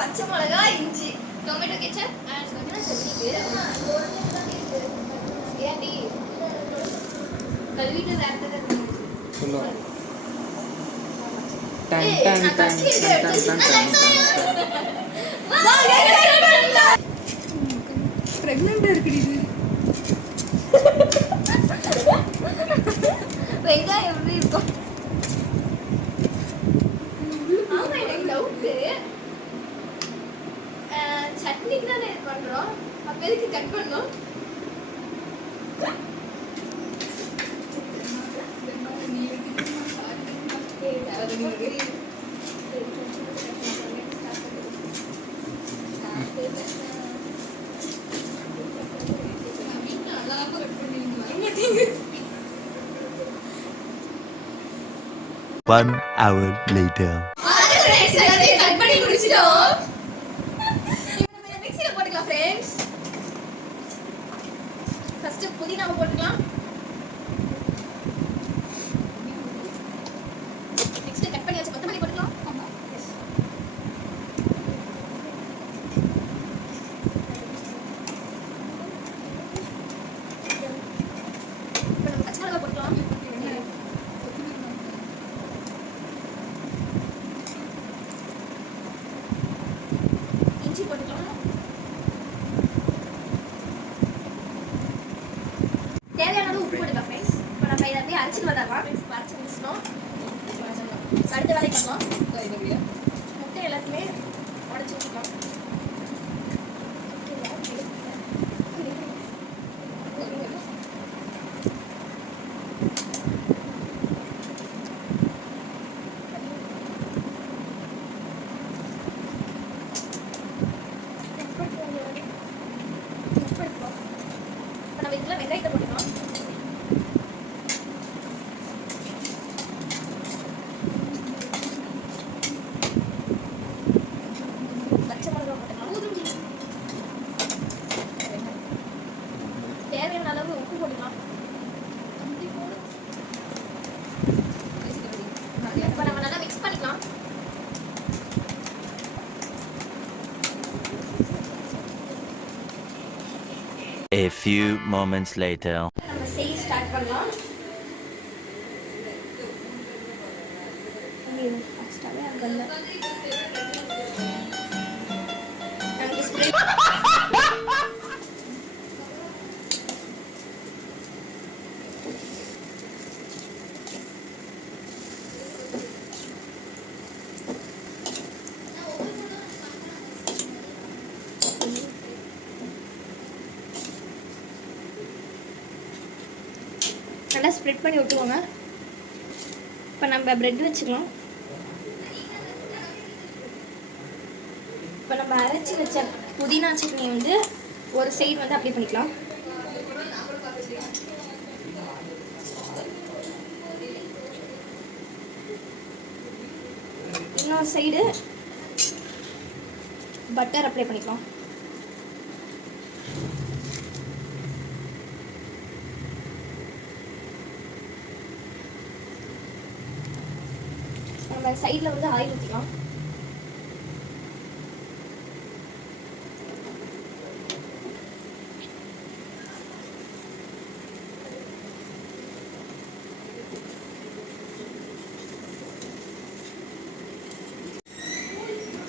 பச்சை மிளகா, இஞ்சி, டொமேட்டோ கெச்சப், ஏன்டி கழுவிட்டு சொல்லுவாங்க. பிரெக்னெண்டா இருக்குடி இது. வெங்காயம் எப்படி இருக்கும்? ஆமா எனக்கு டவுட்டு. சட்னிக்கு தானே இது பண்றோம், அப்ப எதுக்கு கட் பண்ணோம்? One hour later. கட் பண்ணி முடிச்சிட்டோம். இப்போ மிக்ஸில போட்டுக்கலாம் फ्रेंड्स. ஃபர்ஸ்ட் புதினாவை போட்டுக்கலாம். நெக்ஸ்ட் கட் பண்ணி வச்ச கொத்தமல்லி போட்டுக்கலாம். ஆமா எஸ். இப்போ நம்ம பச்சை மிளகாய் போட்டுக்கலாம். இஞ்சி போட்டுக்கலாம். தேவையான அளவு உப்பு போட்டுக்கலாம் ஃப்ரெண்ட்ஸ். இப்போ நம்ம இதை அப்படியே அரைச்சிட்டு வந்துடலாம் ஃப்ரெண்ட்ஸ். அரைச்சி முடிச்சிட்டோம். அடுத்த வேலைக்கு பண்ணலாம். முட்டை எல்லாத்தையுமே உடச்சி வச்சுக்கலாம். இப்போ நம்ம இதில் வெங்காயத்தை போட்டுக்கலாம். பச்சை மிளகாய் போட்டுக்கலாம். தேவையான அளவு உப்பு போட்டுக்கலாம். இப்போ நம்ம நல்லா மிக்ஸ் பண்ணிக்கலாம். A few moments later. நம்ம செய்ய ஸ்டார்ட் பண்ணலாம். ஃபர்ஸ்டாவே அங்கல்ல நாங்க ஸ்ப்ரே நல்லா ஸ்ப்ரெட் பண்ணி விட்டுருவோங்க. இப்போ நம்ம பிரெட் வச்சுக்கலாம். இப்போ நம்ம அரைச்சி வச்ச புதினா சட்னி வந்து ஒரு சைடு வந்து அப்ளை பண்ணிக்கலாம். இன்னொரு சைடு பட்டர் அப்ளை பண்ணிக்கலாம். நம்ம சைடில் வந்து ஆயில் ஊற்றிக்கலாம்.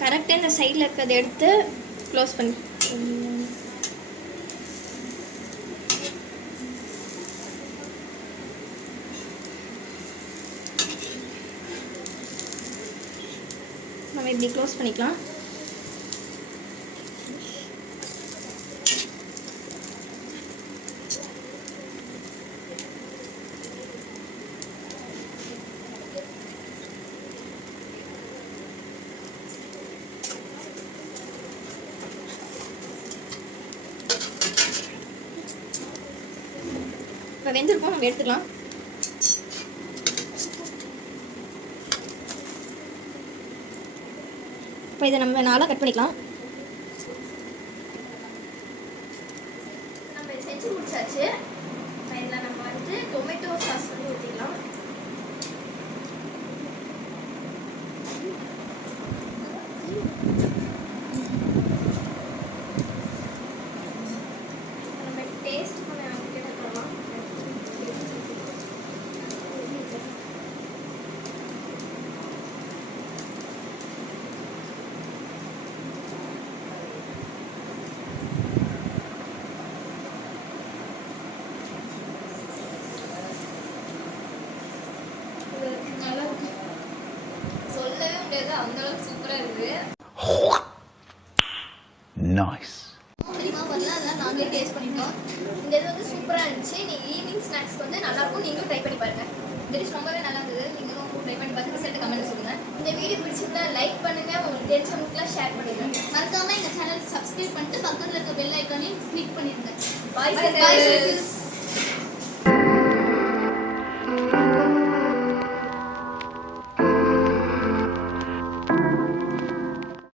கரெக்டாக இந்த சைடில் இருக்கிறத எடுத்து க்ளோஸ் பண்ணி நம்ம இப்படி க்ளோஸ் பண்ணிக்கலாம். இப்போ வெந்திருக்கும், நம்ம எடுத்துக்கலாம். இப்போ இதை நம்ம நாளாக கட் பண்ணிக்கலாம். நம்ம செஞ்சு முடிச்சாச்சு. இதில் நம்ம வந்து டொமேட்டோ சாஸ் வந்து ஊற்றிக்கலாம். முடியாது, அந்த அளவுக்கு சூப்பரா இருக்குது. Nice. தெரியுமா வரல, அதெல்லாம் நாங்களே டேஸ்ட் பண்ணிட்டோம். இந்த இது வந்து சூப்பரா இருந்துச்சு. நீங்க ஈவினிங் ஸ்நாக்ஸ் வந்து நல்லா இருக்கும். நீங்களும் ட்ரை பண்ணி பாருங்க. இந்த டிஷ் ரொம்பவே நல்லா இருந்தது. நீங்களும் ட்ரை பண்ணி பார்த்து ரிசல்ட் கமெண்ட் சொல்லுங்க. இந்த வீடியோ பிடிச்சிருந்தா லைக் பண்ணுங்க, உங்களுக்கு தெரிஞ்சவங்களுக்குலாம் ஷேர் பண்ணிடுங்க. மறக்காம எங்க சேனல் சப்ஸ்கிரைப் பண்ணிட்டு பக்கத்துல இருக்க பெல் ஐகானையும் கிளிக் பண்ணிருங்க. பாய்.